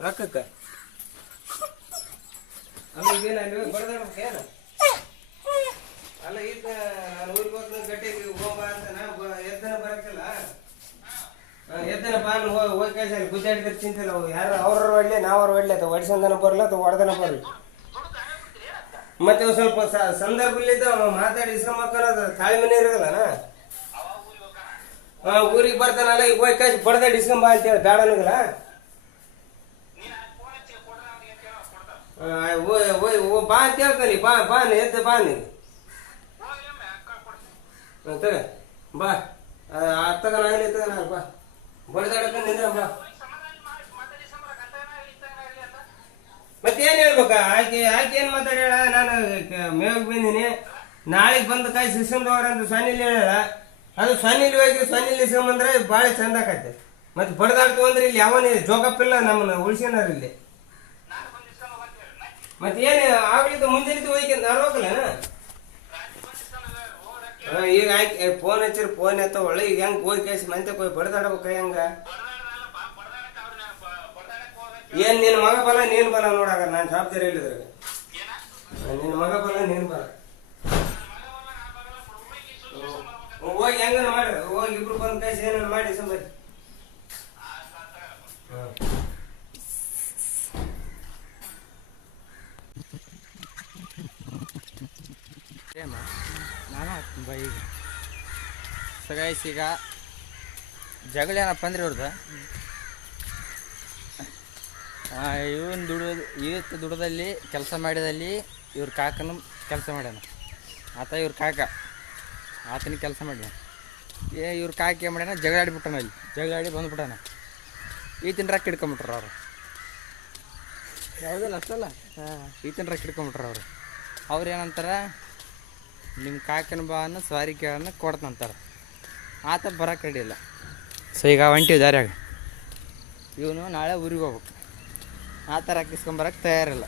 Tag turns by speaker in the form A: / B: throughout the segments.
A: ರೊಕ್ಕಕ್ಕೆ ಅಲ್ಲ ಈಗೇನ ನೀವು ಹೋಗಿ ಬಡ್ದಾಡ್ಬೇಕೇನು ಅಲ್ಲ, ಈಗ ನಾನು ಊರಿಗೆ ಹೋಗ್ತೀನಿ ಗಟ್ಟಿಗೆ ಹೋಗ ಅಂತ ನಾ ಬ- ಎದ್ದನ ಬರಕ್ಕಲ್ಲ ಎದ್ದನ ಬಾನ್ ಹೋಗಿ ಕಳ್ಸಿ ಗುದ್ದಾಡಿದ್ರೆ ಚಿಂತಿಲ್ಲ ಯಾರು ಅವ್ರ ಒಳ್ಳೆ ನಾವ್ರ ಒಳ್ಳೆ ಅಥವಾ ಒಡಿಸಂದನ ಬರಲ್ಲ ಅಥವಾ ಹೊಡೆದನ ಬರ್ರಿ ಮತ್ತೆ ಸ್ವಲ್ಪ ಸಂದರ್ಭಲಿದ್ದ ಮಾತಾಡಿ ಇಸ್ಕೊಂಬಕ್ಕನದು ತಾಳ್ಮೆನೇ ಇರಲ್ಲನ ಹಾ ಊರಿಗೆ ಬರ್ತಾನಲ್ಲ, ಈಗ ಹೋಗಿ ಕಳ್ಸಿ ಬಡದಾಡಿ ಇಸ್ಕೊಂಬ ಅಂತೇಳಿ, ಬೇಡ ಅನ್ನೋದಿಲ್ಲ ಆ, ಓಯ್ ಓಯ್ ಓ ಬಾ ಅಂತ ಹೇಳ್ತಾನೆ ಬಾ ಬಾ ಎದ್ದ ಬಾ ನೀ. ಹ್ಮ್, ತಗ ಬಾ. ಅತ್ತಗ ನಾಗಲಿ ತಗ ನಾನು ಬಾ. ಬಡಿದಾಡಕ ನಿಂದ್ರ ಬಾ. ಮತ್ತೆ ಏನು ಹೇಳ್ಬೇಕ? ಆಕೆ ಆಕೆ ಏನು ಮಾತಾಡ್ಯಾಳ? ನಾನು ಮೇವಾಗ ಬಂದೀನಿ. ನಾಳೆಗೆ ಬಂದ ಕಾಯಿ ಸಿಸ್ಕೊಂಡವ್ರ ಅಂತ ಸನ್ನಿಲ್ ಹೇಳ ಅದು ಸನ್ನಿಲ್ ಹೋಗಿ ಸನ್ನಿಲ್ ಇಸ್ಕೊಂಬಂದ್ರೆ ಭಾಳ ಚಂದ ಆಕತ್ತೆ ಮತ್ತೆ ಬಡ್ದಾಡ್ತು ಅಂದ್ರೆ ಇಲ್ಲಿ ಯಾವನೇ ಜೋಗಪ್ಪಿಲ್ಲ ನಮ್ಮನ್ನ ಉಳಿಸ್ಯಾರ ಇಲ್ಲಿ. ಮತ್ತೆ ಏನು ಆಗ್ಲಿದ್ದು ಮುಂಜಾನೆ ಹೋಗಿ ನಾನು ಹೋಗಲ್ಲನ ಈಗ ಆಯ್ಕೆ ಫೋನ್ ಹಚ್ಚಿರ ಫೋನ್ ಎತ್ತ ಒಳ್ಳೆ, ಈಗ ಹೆಂಗ್ ಹೋಗಿ ಕೇಸಿ ಮಂತೆ ಹೋಗಿ ಬಡ್ದಾಡ್ಬೇಕ, ಹೆಂಗ? ಏನ್, ನಿನ್ ಮಗ ಬಲ, ನೀನ್ ಬಲ ನೋಡಾಗ ನಾನ್ ಜವಾಬ್ದಾರಿ ಇಲ್ಲಿದ್ರಾಗ ನಿನ್ ಮಗ ಬಲ, ನೀನ್ ಬಲ. ಹೋಗಿ ಹೆಂಗ ಮಾಡಿ, ಹೋಗಿ ಇಬ್ರು ಬಂದ್ ಕೈಸಿ ಏನಾರ ಮಾಡಿ, ಸಂಬಂಧ.
B: ನಾನು ಹಾಕ್ತೀನಿ ಬಾ ಈಗ ಸೊ ಗೈಸ್ ಈಗ ಜಗಳ ಏನಪ್ಪ ಅಂದ್ರೆ ಇವ್ರದ್ದು ಇವನ್ ದುಡಿಯೋದು ಇವತ್ತು ದುಡದಲ್ಲಿ ಕೆಲಸ ಮಾಡಿದಲ್ಲಿ ಇವ್ರ ಕಾಕನು ಕೆಲಸ ಮಾಡ್ಯಾನ. ಆತ ಇವ್ರ ಕಾಕ. ಆತನ ಕೆಲಸ ಮಾಡ್ಯಾನ. ಏ ಇವ್ರ ಕಾಕ ಏನು ಮಾಡ್ಯಾನ? ಜಗಳ ಅಲ್ಲಿ. ಇಲ್ಲಿ ಜಗಳ ಆಡಿ ಬಂದ್ಬಿಟ್ಟಾನ. ಈತಿನ ರೊಕ್ಕ ಹಿಡ್ಕೊಂಬಿಟ್ರ ಅವ್ರು. ಯಾವುದಲ್ಲ ಅಷ್ಟಲ್ಲ? ಈತಿನ ರೊಕ್ಕ ಹಿಡ್ಕೊಂಬಿಟ್ರ ಅವರು. ಅವ್ರು ಏನಂತಾರ? ನಿಮ್ಮ ಕಾಕನ ಬಾನ ಸ್ವಾರಿ ಕೇಳನ್ನ ಕೊಡ್ತಂತಾರೆ ಆತ ಬರಕ್ಕೆ ಅಡ್ಡಿಲ್ಲ ಸೊ ಈಗ ಒಂಟಿ ದಾರ್ಯಾಗ ಇವನು ನಾಳೆ ಊರಿಗೆ ಹೋಗ್ಬೇಕು. ಆ ಥರ ಹಾಕಿಸ್ಕೊಂಬರಕ್ಕೆ ತಯಾರಿಲ್ಲ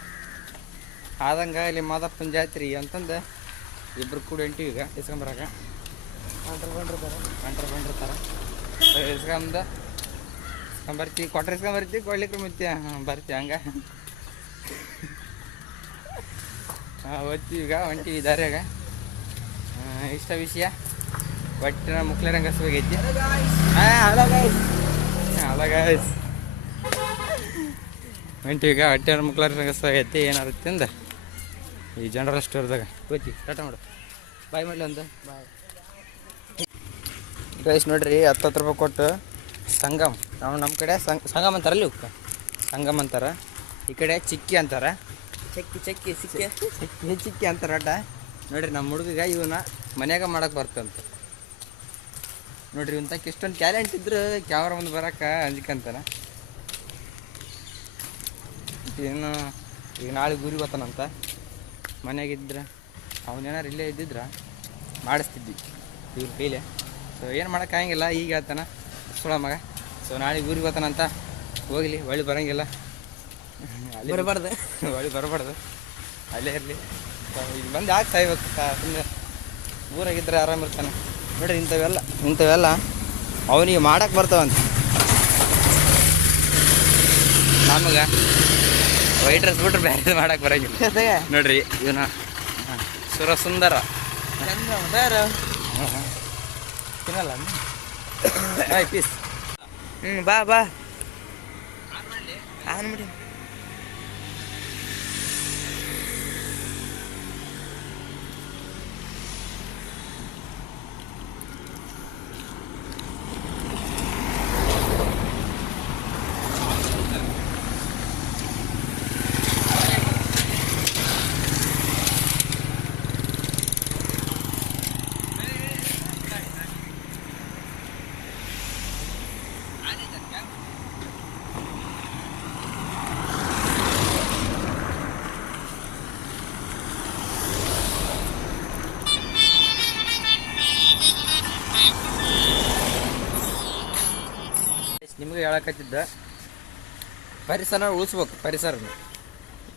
B: ಆದಂಗೆ ಇಲ್ಲಿ ಮಾದಪ್ಪನ ಜಾತ್ರೆ ಅಂತಂದು ಇಬ್ರು ಕೂಡ ಹೊಂಟಿವಿ ಈಗ ಇಸ್ಕೊಂಬರಕ್ಕೆ ಅಂಟ್ರ ಬಂದಿರ್ತಾರೆ. ಅಂಟ್ರ ಬಂದಿರ್ತಾರೆ. ಇಸ್ಕೊಂಬ ಬರ್ತೀವಿ. ಕೊಟ್ರೆ ಇಸ್ಕೊಂಬರ್ತೀವಿ ಕೊಡ್ಲಿಕ್ಕೆ ಮುತ್ತಿ ಹಾಂ ಬರ್ತೀವಿ ಹಂಗೆ. ಹಾಂ ಓದ್ತೀವಿ ಈಗ ಒಂಟಿ ದಾರ್ಯಾಗ ಇಷ್ಟ ವಿಷಯ. ಬಟ್ ನಮ್ಮ ಹಲೋ ಗೈಸ್ ಹಲೋ ಗಾಯ್ಸ್ ಹೊಟ್ಟೆ ಮುಕ್ಳರಂಗ ಹೋಗೈತಿ ಏನಾರು ತಿಂದ? ಈ ಜನರಲ್ ಸ್ಟೋರ್ದಾಗ ಹೋಗಿ ಟಾಟಾ ಮಾಡು. ಬಾಯ್ ಮಾಡಲಿ ಒಂದು ಬಾಯ್. ಗೈಸ್ ನೋಡ್ರಿ ಹತ್ತು ರೂಪಾಯಿ ಕೊಟ್ಟು ಸಂಗಮ್. ನಾವು ನಮ್ಮ ಕಡೆ ಸಂಗ್ ಸಂಗಮ್ ಅಂತಾರಲ್ಲಿ ಉಕ್ಕ ಸಂಗಮ್ ಅಂತಾರ. ಈ ಕಡೆ ಚಿಕ್ಕಿ ಅಂತಾರ.
C: ಚಕ್ಕಿ ಚಕ್ಕಿ ಸಿಕ್ಕಿ
B: ಚಿಕ್ಕಿ ಚಿಕ್ಕಿ ಅಂತಾರ ಒಟ್ಟ ನೋಡ್ರಿ ನಮ್ಮ ಹುಡುಗ ಇವನ್ನ ಮನ್ಯಾಗ ಮಾಡಕ್ಕೆ ಬರ್ತಂತ. ನೋಡ್ರಿ ಇಂತಕ್ಕೆ ಇಷ್ಟೊಂದು ಟ್ಯಾಲೆಂಟ್ ಇದ್ರೆ ಕ್ಯಾಮ್ರಾ ಮುಂದೆ ಬರಕ್ಕೆ ಅಂಜಿಕಂತಾನ. ಏನು ಈಗ ನಾಳೆ ಗುರಿ ಬರ್ತಾನಂತ. ಮನೆಯಾಗಿದ್ರೆ ಅವನೇನಾರು ಇಲ್ಲೇ ಇದ್ದಿದ್ರ ಮಾಡಿಸ್ತಿದ್ವಿ ಇವ್ರ ಕೈಲೆ. ಸೊ ಏನು ಮಾಡೋಕ್ಕಾಗಿಲ್ಲ ಈಗ ಹೇಳ್ತಾನ. ಸುಳ ಮಗ. ಸೊ ನಾಳೆ ಗುರಿ ಬರ್ತಾನಂತ. ಹೋಗಲಿ ಒಳ್ಳೆ ಬರಂಗಿಲ್ಲ. ಅಲ್ಲಿ
C: ಬರಬಾರ್ದು.
B: ಒಳ್ಳೆ ಬರಬಾರ್ದು. ಅಲ್ಲೇ ಇರಲಿ. ಇಲ್ಲಿ ಬಂದು ಯಾಕೆ ಸಾಯ್ಬೇಕು ಸುಮ್ಮನೆ ಊರಾಗಿದ್ದರೆ ಆರಾಮಿರ್ತಾನೆ ನೋಡ್ರಿ ಇಂಥವೆಲ್ಲ ಇಂಥವೆಲ್ಲ ಅವನಿಗೆ ಮಾಡಕ್ಕೆ ಬರ್ತಾವಂತ. ನಮಗೆ ವೈಟ್ ಡ್ರೆಸ್ ಬಿಟ್ರೆ ಬೇರೆ ಮಾಡಕ್ಕೆ ಬರಂಗಿಲ್ಲ. ನೋಡ್ರಿ ಇವನ ಸುರ ಸುಂದರ ತಿನ್ನಲ್ಲ ಪೀಸ್
C: ಹ್ಞೂ ಬಾ ಬಾ. ಆನ್ ಮಾಡಿ
B: ನಿಮಗೆ ಹೇಳಕತ್ತಿದ್ದ ಪರಿಸರ ಉಳಿಸ್ಬೇಕು ಪರಿಸರ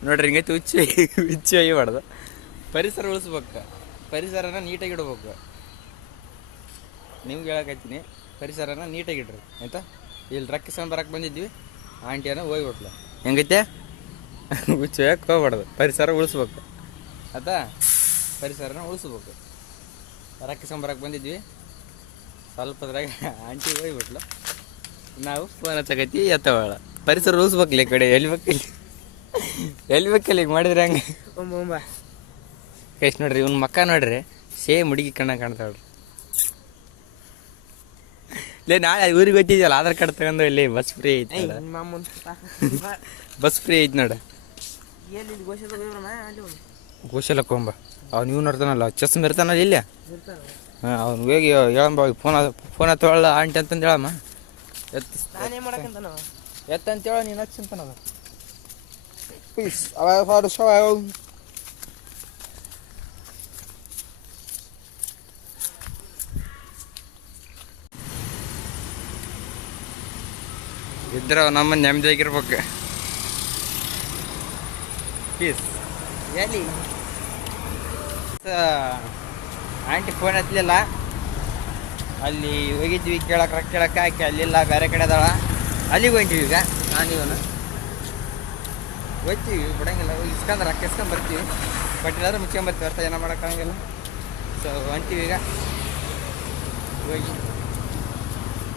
B: ನೋಡ್ರಿ ಹಿಂಗೈತಿ ಹುಚ್ಚಿ ಹುಚ್ಚಿ ಮಾಡ್ದ. ಪರಿಸರ ಉಳಿಸ್ಬೇಕು ಪರಿಸರನ ನೀಟಾಗಿ ಇಡ್ಬೇಕು. ನಿಮ್ಗೆ ಹೇಳಕತ್ತೀನಿ ಪರಿಸರನ ನೀಟಾಗಿ ಇಡ್ರಿ ಆಯ್ತಾ? ಇಲ್ಲಿ ರಕ್ಕಿಸ್ಕೊಂಡು ಬರಕ್ಕೆ ಬಂದಿದ್ವಿ ಆಂಟಿಯನ್ನ ಹೋಗ್ಬಿಟ್ಲು. ಹೆಂಗೈತೆ? ಹುಚ್ಚೋಯಕ್ಕೆ ಹೋಗ್ಬಾರ್ದು ಪರಿಸರ ಉಳಿಸ್ಬೇಕು. ಆಯ್ತಾ? ಪರಿಸರನ ಉಳಿಸ್ಬೇಕು. ರಕ್ಕಿಸ್ಕೊಂಬರಕ್ಕೆ ಬಂದಿದ್ವಿ. ಸ್ವಲ್ಪದ್ರಾಗ ಆಂಟಿ ಹೋಗ್ಬಿಟ್ಲು. ನಾವು ಫೋನ್ ಹಚ್ಚಕತ್ತಿ ಎತ್ತವಾಳ ಪರಿಸರ ಉಳಿಸ್ಬೇಕಲ್ಲ ಈ ಕಡೆ ಎಲ್ಲಿ ಬೇಕಲ್ಲಿ? ಎಲ್ಲಿ ಬೇಕಲ್ಲ ಈಗ ಮಾಡಿದ್ರೆ ಹಂಗೆ?
C: ಒಂಬ
B: ಕೈಸ್ ನೋಡ್ರಿ ಇವ್ನ ಮಕ್ಕ ನೋಡ್ರಿ ಸೇಮ್ ಹುಡುಗಿ ಕಣ್ಣ ಕಾಣ್ತಾವ್ರಿ ಲೇ ನಾಳೆ ಊರಿಗೆ ಹೋಗ್ತಿದ್ಯಲ್ಲ ಆಧಾರ್ ಕಾರ್ಡ್ ತಗೊಂಡು ಇಲ್ಲಿ ಬಸ್ ಫ್ರೀ ಐತಿ. ಬಸ್ ಫ್ರೀ ಐತಿ ನೋಡ. ಗೋಶಲಕ್ಕೆ ಹೋಗ್ಬ. ಅವ್ನು ಇವ್ನು ನೋಡ್ತಾನಲ್ಲ ಚಸ್ಮ ಇರ್ತಾನಲ್ಲ ಇಲ್ಲ? ಹಾಂ ಅವ್ನು ಹೋಗಿ ಹೇಳಂಬ ಫೋನ್ ಫೋನ್ ಹತ್ತೊಳ್ಳ ಆಂಟಿ ಅಂತಂದು ಹೇಳಮ್ಮ. ಎತ್
C: ನಾನೇ ಮಾಡಕ್ಕಂತಾನ
B: ಎತ್ತ ಅಂತ ಹೇಳ ನೀನು ಹಚ್ಚಂತಾನದ ಪೀಸ್ ಅವ ಫಾರು ಶವ ಇದ್ರ ನಮ್ಮ ನೆಮ್ಮದಿಯಾಗಿರ್ಬೇಕು. ಪೀಸ್.
C: ಎಲ್ಲಿ?
B: ಆಂಟಿ ಫೋನ್ ಹತ್ತಲಿಲ್ಲ ಅಲ್ಲಿ ಹೋಗಿದ್ವಿ ಕೇಳಕ್ಕೆ ರೊಕ್ಕ ಕೇಳಕ್ಕೆ ಆಕೆ ಅಲ್ಲಿಲ್ಲ ಬೇರೆ ಕಡೆ ಅದಾಳ. ಅಲ್ಲಿಗೆ ಹೋಗ್ತೀವಿ ಈಗ ನಾನು ಇವನು. ಹೋಗ್ತೀವಿ ಬಿಡಂಗಿಲ್ಲ ಹೋಗಿ ಇಸ್ಕೊಂಡ್ ರೊಕ್ಕ ಇಸ್ಕೊಂಡು ಬರ್ತೀವಿ. ಬಟ್ಟಿಲಾದ್ರೆ ಮುಚ್ಕೊಂಬರ್ತೀವಿ ಅರ್ಥ ಏನೋ ಮಾಡೋಕ್ಕಾಗಂಗಿಲ್ಲ ಸೊ ಹೊಂಟೀವಿ ಈಗ. ಹೋಗಿ.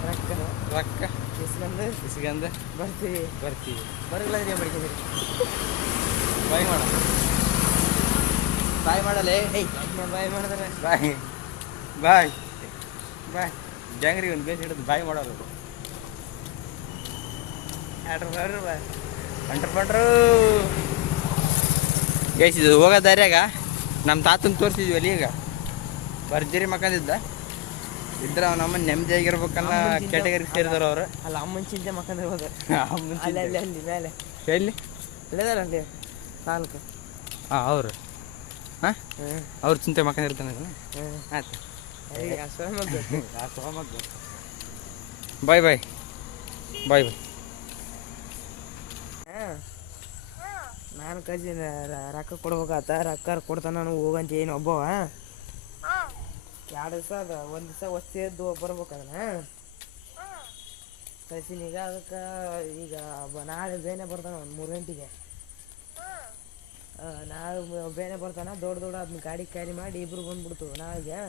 C: ರೊಕ್ಕ.
B: ರೊಕ್ಕ.
C: ಇಸ್ಕೊಂಡು
B: ಇಸ್ಕೊಂಡು
C: ಬರ್ತೀವಿ.
B: ಬರ್ತೀವಿ.
C: ಬರಲ್ಲ ಏನು ಬರ್ತೀವಿ
B: ಬಾಯ್ ಮಾಡ. ಬಾಯ್ ಮಾಡಲೇ?
C: ಏಯ್ ಬಾಯ್ ಮಾಡಿದ್ರೆ.
B: ಬಾಯ್. ಬಾಯ್. ಬಾಯ್ ಜಂಗ್ರಿ ಒಂದು ಬೇಸ್ ಹಿಡಿದು ಬಾಯ್ ಮಾಡೋರು ಆಡ್ರು ಬರ್ರು ಬಾಯ್ ಬಂಟ್ರು ಬಂಟ್ರು ಗೈಸ್ ಇದು ಹೋಗೋ ದಾರ್ಯಾಗ ನಮ್ಮ ತಾತನ ತೋರಿಸಿದ್ವಿ ಅಲ್ಲಿ ಈಗ. ಭರ್ಜರಿ ಮಕ್ಕಂದಿದ್ದ ಇದ್ರೆ ಅವ್ನ ಅಮ್ಮನ ನೆಮ್ಮದಿಯಾಗಿರ್ಬೇಕಲ್ಲ
C: ಕೆಟಗರಿ ಚಿಂತೆ-
B: ಕ್ಯಾಟಗರಿ ಸೇರಿದಾರ ಅವರು.
C: ಅಲ್ಲ ಅಮ್ಮನ ಚಿಂತೆ ಮಕ್ಕಂದಿರ್ಬೋದು ಅಲ್ಲಿ ಅಲ್ಲಿ ಅಲ್ಲಿ ಮೇಲೆ.
B: ಎಲ್ಲಿ?
C: ಅಲ್ಲಿ? ತಾಲೂಕು
B: ಹಾಂ ಅವರು. ಹಾಂ? ಅವ್ರ ಚಿಂತೆ ಮಕ್ಕಂದಿರ್ತಾನೆ ಆಯ್ತು. ಬಾಯ್ ಬಾಯ್. ಬಾಯ್ ಬಾಯ್.
C: ನಾನು ಕಜಿ ರೊಕ್ಕ ಕೊಡ್ಬೇಕಾತ ರೊಕ್ಕ ಕೊಡ್ತಾನ ನಾನು ಹೋಗಂತ ಏನು ಒಬ್ಬವ. ಎರಡು ದಿವಸ ಅದ ಒಂದು ದಿವಸ ವಸ್ತಿ ಎದ್ದು ಬರ್ಬೇಕದನ್ನ ಕಳ್ಸಿನ ಈಗ ಅದಕ್ಕೆ ಈಗ ನಾಳೆ ಬೇನೆ ಬರ್ತಾನ ಒಂದು ಮೂರು ಗಂಟೆಗೆ. ನಾಳೆ ಬೇನೆ ಬರ್ತಾನ ದೊಡ್ಡ ದೊಡ್ಡ ಅದನ್ನ ಗಾಡಿ ಕ್ಯಾರಿ ಮಾಡಿ ಇಬ್ರು ಬಂದ್ಬಿಡ್ತು ನಾಳೆಗೆ.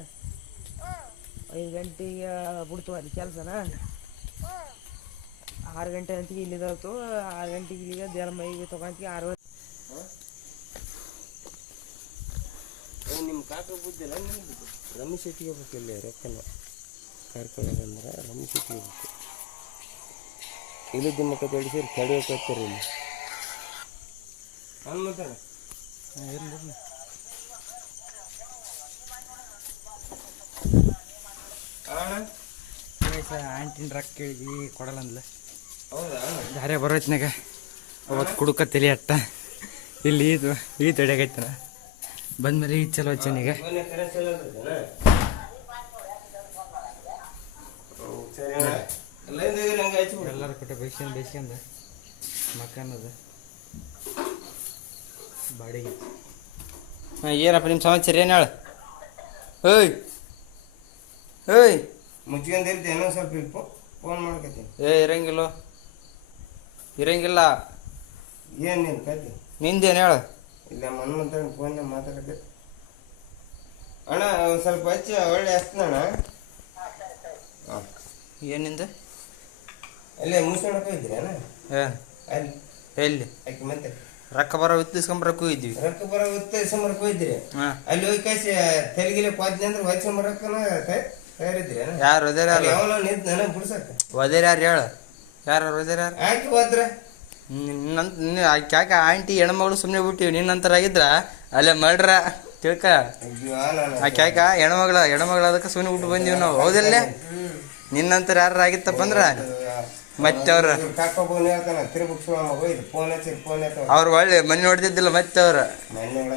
C: ಐದು ಗಂಟೆಗೆ ಬಿಡ್ತು ಅಲ್ಲಿ ಕೆಲಸನ. ಆರು ಗಂಟೆ ಅಂತಿಗೆ ಇಲ್ಲಿ ಆರು ಗಂಟೆಗೆ ಇಲ್ಲಿಗೆ ದೇವ್ರ ಮೈಗೆ ತೊಗೊಂತಿಗೆ ಆರು
A: ನಿಮ್ಮ ಕಾಕ ಬುದ್ಧಿಲ್ಲ ರಮೇಶ್ ಶೆಟ್ಟಿಗೆ ಇಲ್ಲಿ ರೊಕ್ಕನ ಕರ್ಕೊಳ್ಳೋದಂದ್ರೆ ರಮೇಶ್ ಶೆಟ್ಟಿಗೆ ಬೇಕು ಇಲ್ಲಿದ್ದ ಮಕ್ಕ ತಡಿಸಿ ಕಡಿಯೋಕೆ ಹೋಗ್ತಾರೆ ಇಲ್ಲಿ. ಹನುಮಂತಣ್ಣ ಅಣ್ಣ
B: ಆಂಟಿನ ರೊಕ್ಕ ಕೇಳಿದ್ವಿ ಕೊಡಲ್ಲ ಅಂದ್ಲ
A: ಹೌದಾ?
B: ದಾರೆ ಬರೋತ್ನಾಗ ಅವತ್ತು ಕುಡುಕ ತಲೆ ಅಟ್ಟ. ಇಲ್ಲಿ ಈದು ಈ ತೊಡೆಗೈತನ ಬಂದ್ಮೇಲೆ ಈ ಚಲೋ ಹಚ್ಚನೀಗ ಎಲ್ಲರೂ ಕೊಟ್ಟ ಬೈಸ್ಕೊಂಡ್ ಬೈಸ್ಕೊಂಡ ಮಕ್ಕನ್ನದ ಬಾಡಿಗೆ. ಹಾಂ ಏನಪ್ಪ ನಿಮ್ಮ ಸಮಾಚಾರ ಏನು ಹೇಳು? ಓಯ್! ಓಯ್
A: ಮುಚ್ಕೊಂಡಿರ್ತೀನಿ ಇನ್ನೊಂದು ಸ್ವಲ್ಪ ಇಪ್ಪು ಫೋನ್ ಮಾಡ್ಕೊತೀನಿ
B: ಏ ಇರಂಗಿಲ್ಲ. ಇರಂಗಿಲ್ಲ.
A: ಏನು ನಿನ್ನ ಕತೆ?
B: ನಿಂದೇನು ಹೇಳು.
A: ಇಲ್ಲ ಹನುಮಂತ ಫೋನ್ ಮಾತಾಡಕ್ಕೆ ಅಣ್ಣ ಒಂದು ಸ್ವಲ್ಪ ಹಚ್ಚಿ ಒಳ್ಳೆ ಹಚ್ತಣ್ಣ ಹಾಂ
B: ಏನಿಂದ
A: ಅಲ್ಲೇ ಮುಸ್ಕೊಂಡಪ್ಪ ಹೋಗಿದ್ರಿ ಅಣ್ಣ?
B: ಏನು
A: ಅಲ್ಲಿ.
B: ಎಲ್ಲಿ?
A: ಆಕೆ ಮತ್ತೆ?
B: ರೊಕ್ಕ ಬರೋ ವಿತ್ತಿಸ್ಕೊಂಬರಕ್ಕೂ ಇದ್ವಿ
A: ರೊಕ್ಕ ಬರೋ ಉತ್ತರಿಸ್ಕೊಂಬರಕ್ ಹೋಗಿದ್ರಿ
B: ಹಾಂ.
A: ಅಲ್ಲಿ ಹೋಗಿ ಕಳಿಸಿ ತೆಲಿಗಿಲೆ ಪಾದ್ನಿ ಅಂದ್ರೆ ಹೊಚ್ಕೊಂಬರಕ್ಕನ ಬರಕ್ಕನ
B: ಯಾರು ಒದೇರ
A: ಅಲ್ಲಿ ಯಾವನ ನನಗೆ ಬಿಡ್ಸಕ್ಕೆ.
B: ಒದೇರ ಯಾರು ಹೇಳು. ಯಾರು ಒದೇರ ಯಾರು
A: ಆಕೆ ಹೋದ್ರ?
B: ನಿನ್ನ ಯಾಕೆ ಆಂಟಿ ಹೆಣ್ಮಗಳು ಸುಮ್ಮನೆ ಬಿಟ್ಟಿವಿ. ನಿನ್ನಂತರ ಆಗಿದ್ರ ಅಲ್ಲೇ ಮರ್ಡ್ರ. ತಿಳ್ಕ. ಆಕೆ ಯಾಕ ಹೆಣ್ಮಗಳ ಹೆಣ್ಮಗಳ ಅದಕ್ಕೆ ಸುಮ್ಮನೆ ಬಿಟ್ಟು ಬಂದೀವಿ ನಾವು. ಹೌದಲ್ಲೇ? ನಿನ್ನಂತರ ಯಾರು ಆಗಿತ್ತಪ್ಪ ಅಂದ್ರ? ಮತ್ತೆ ಅವ್ರ
A: ಕಾಕ ಬೋನ್ ಹೇಳ್ತಾನ ತಿರುಬುಕ್ ಸುಳ ಹೋಯ್ತು ಫೋನ್ ಹಚ್ಚಿ ಫೋನ್ ಎತ್ತ
B: ಅವ್ರು ಒಳ್ಳೆ ಮನೆ ನೋಡ್ತಿದ್ದಿಲ್ಲ ಮತ್ತೆ ಅವ್ರ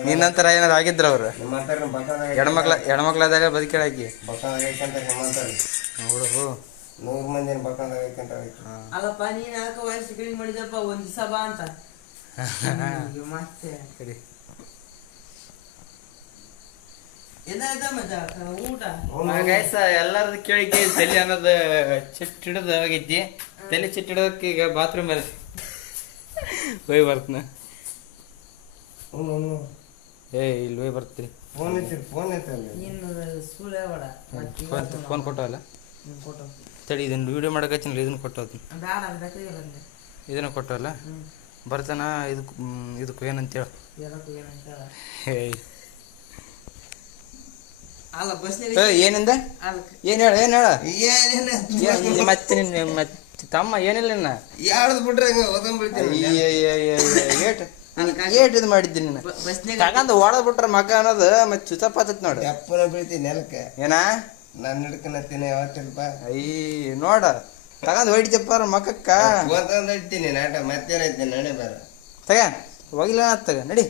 B: ನಿನ್ನಂತರ ಏನಾರು ಆಗಿದ್ರ ಅವ್ರು? ಹೆಣ್ಮಕ್ಳ ಹೆಣ್ಮಕ್ಳದಾಗ ಬದುಕಿಳಾಕಿ ನೋಡು.
A: ನೂರು ಮಂದಿ
C: ಅಲ್ಲಪ್ಪ ನೀನ್ ಯಾಕೆ ವಯಸ್ಸು ಕ್ಲೀನ್ ಮಾಡಿದಪ್ಪ ಒಂದ್ ದಿವಸ ಬಾ ಅಂತ. ಮತ್ತೆ
B: ಸರಿ
C: ಏನಾಯ್ತ ಮತ್ತ ಊಟ
B: ಗೈಸ ಎಲ್ಲಾರ್ದು ಕೇಳಿ ಕೇಳಿ ತಲೆ ಅನ್ನೋದು ಚಿಟ್ ಹಿಡಿದು ಹೋಗೈತಿ. ತಲೆ ಚಿಟ್ ಹಿಡೋದಕ್ಕೆ ಈಗ ಬಾತ್ರೂಮ್ ಮೇಲೆ ಹೋಯ್ ಬರ್ತನ ಏ ಇಲ್ಲಿ ಹೋಯ್ ಬರ್ತೀರಿ.
A: ಫೋನ್ ಐತಿ ಫೋನ್ ಐತಲ್ಲ
B: ಫೋನ್ ಫೋನ್ ಕೊಟ್ಟವಲ್ಲ? ತಡಿ ಇದನ್ನ ವಿಡಿಯೋ ಮಾಡಕತ್ತಿನಲ್ಲ ಇದನ್ನ ಕೊಟ್ಟೋದು ಇದನ್ನ ಕೊಟ್ಟವಲ್ಲ ಬರ್ತಾನ ಇದಕ್ಕೆ ಇದಕ್ಕೂ ಏನಂತೇಳಿ ಏಯ್. ಏ, ಏನಿಂದ? ಏನು ಹೇಳ ಏನು ಹೇಳ? ಮತ್ತೆ ನಿನ್ನ ಮತ್ತೆ ತಮ್ಮ ಏನಿಲ್ಲ ನಿನ್ನ?
A: ಯಾರ್ದು ಬಿಟ್ರೆ ಬಿಡ್ತೀನಿ
B: ಏಟ್ ಏಟ್ ಇದು ಮಾಡಿದ್ದೀನಿ
C: ನಿನ್ನ
B: ತಗಂತ ಓಡದ್ ಬಿಟ್ರ ಮಗ ಅನ್ನೋದು ಮತ್ತೆ ಚುತಪ್ಪ ಆತೈತಿ ನೋಡಿ
A: ಅಪ್ಪನ ಬೀಳ್ತೀನಿ ನೆಲಕ್ಕೆ
B: ಏನ
A: ನಾನು. ಹಿಡ್ಕೊಳತ್ತೀನಿ ಯಾವತ್ತಿಲ್ಪ
B: ಅಯ್ಯ ನೋಡ ತಗಂದ್ ಹೊಡಿತಪ್ಪ ಮಕ್ಕಕ್ಕ
A: ಓದಂದು ಇಡ್ತೀನಿ ನಾಟ ಮತ್ತೇನೈತಿ ನಡೆ ಬೇರೆ
B: ತಗ ಹೋಗಿಲ್ಲ ತಗ ನಡಿ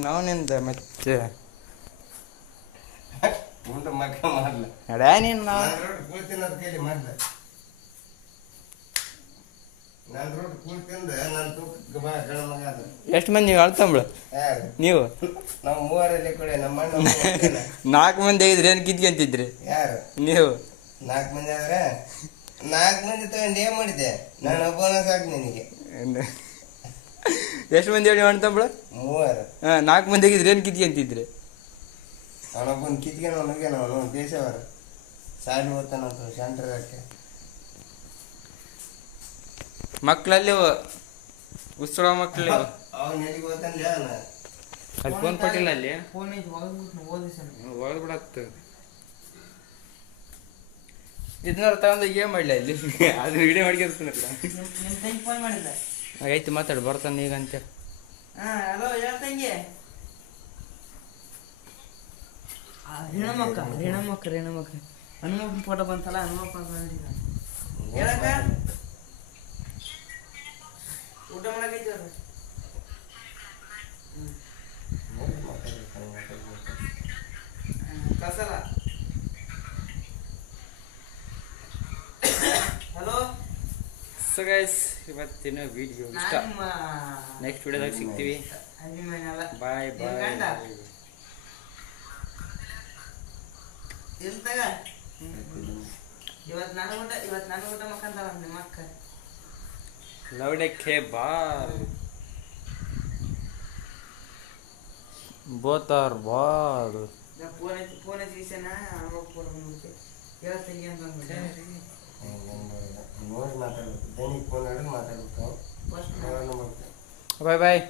B: ನಾವ್ನಿಂದ ಮತ್ತೆ
A: ಉಂಟ ಮಕ್ಕ ಮಾಡ್ಲ?
B: ನಡ ನೀನು ನಾವು
A: ನಾನು ರೋಡ್ ಕೂಳ್ತೀನಿ ಅದ್ ಕೈಲಿ ಮಾಡ್ಲ? ನಾನು ರೋಡ್ ಕೂಳ್ತಿಂದ ನಾನು ತೂಕಕ್ಕೆ ಬಾ ಗಣ ಮಗ ಅದು
B: ಎಷ್ಟು ಮಂದಿ ನೀವು ಅಳ್ತಂಬಳ?
A: ಯಾರು?
B: ನೀವು?
A: ನಾವು ಮೂವರಲ್ಲಿ ಕೂಡ ನಮ್ಮ ಅಣ್ಣ
B: ನಾಲ್ಕು ಮಂದಿ ಇದ್ರೆ ಏನು ಕಿತ್ಕೊಂತಿದ್ರಿ
A: ಯಾರು?
B: ನೀವು?
A: ನಾಲ್ಕು ಮಂದಿ ಆದ್ರೆ ನಾಲ್ಕು ಮಂದಿ ತಗೊಂಡು ಏನ್ ಮಾಡಿದ್ದೆ ನಾನು ಒಬ್ಬನ ಸಾಕು ನಿನಗೆ.
B: ಎಷ್ಟು ಮಂದಿ ಹೇಳಿ ಅಣ್ತಂಬ್ಳು
A: ಮೂವರು.
B: ಹಾಂ ನಾಲ್ಕು ಮಂದಿ ಆಗಿದ್ರಿ ಏನು ಕಿತ್ಕೊಂತಿದ್ರಿ
A: ಅವನೊಬ್ಬನ ಕಿತ್ಕೊಂಡು ಅವನಿಗೆ ಅವನು ಬೇಸವರ ಸಾಲಿ ಓದ್ತಾನ ಸೆಂಟ್ರಕ್ಕೆ
B: ಮಕ್ಕಳಲ್ಲಿ ಉತ್ಸವ ಮಕ್ಕಳು
A: ಅವನು ಎಲ್ಲಿಗೆ ಓದ್ತಾನೆ ಅವನ
B: ಅಲ್ಲಿ ಫೋನ್ ಕೊಟ್ಟಿಲ್ಲ ಅಲ್ಲಿ?
C: ಫೋನ್ ಐತಿ ಓದಿ ಓದಿಸಣ
B: ಒಳಗೆ ಬಿಡತ್ತೆ ಇದನ್ನ ತಗೊಂಡು ಏನು ಮಾಡಲಿ ಅಲ್ಲಿ? ಅದು ವಿಡಿಯೋ ಮಾಡ್ಕೊಂಡಿರ್ತೀನಲ್ಲ
C: ನಿಮ್ಮ ತಂಗಿ ಫೋನ್ ಮಾಡಿಲ್ಲ
B: ಆಯ್ತು ಮಾತಾಡು ಬರ್ತಾನೆ ಈಗ ಅಂತ
C: ಹಾಂ ಹಲೋ ಹೇಳ ತಂಗಿ ರೇಣಮಕ್ಕ ರೇಣಮಕ್ಕ ರೇಣಮಕ್ಕ ಹನುಮಪ್ಪನ ಫೋಟೋ ಬಂತಲ್ಲ ಹನುಮಪ್ಪ ಅಂತ ಬಂದಿಲ್ಲ. ಹೇಳಕ್ಕ? ಊಟ ಮಾಡಕೈತಿ ಅವ್ರು ಕಸಲ ಹಲೋ
B: ಸೊ ಗೈಸ್ ಇವತ್ತಿನ ವಿಡಿಯೋ ಇಷ್ಟ.
C: ನಾನು ನಿಮ್ಮ
B: ನೆಕ್ಸ್ಟ್ ವಿಡಿಯೋದಾಗ ಸಿಗ್ತೀವಿ.
C: ಅಭಿಮಾನಿ ಅಲ್ಲ
B: ಬಾಯ್
C: ನಿನ್ ಗಂಡ?
B: ಬಾಯ್
C: ಇಲ್ತಾಗ ಇವತ್ತು ನಾನು ಊಟ ಇವತ್ತು ನಾನು ಊಟ ಮಕ್ಕಂತಾಳ ನಿಮ್ಮ ಅಕ್ಕ
B: ಲವಡಕ್ಕೆ ಬಾಲ್ ಬೋತಾರ್ ಬಾಲ್
C: ಫೋನ್ ಹಚ್ಚಿ ಫೋನ್ ಹಚ್ಚಿ ಈಸನ ಅವಾಗ ಫೋನ್ ಬಂದ್ಬಿಟ್ಟು ಹೇಳ ತಂಗಿ ಅಂತ ಅಂದ್ಬಿಟ್ಟೆ
A: ನೋಡಿ ಮಾತಾಡ್ಬೇಕು. ದನಿಗೆ ಫೋನ್ ಹಿಡಿದು ಮಾತಾಡ್ಬೇಕು.
C: ಫಸ್ಟ್
A: ನೋಡೋಣ ಮತ್ತೆ
B: ಬಾಯ್ ಬಾಯ್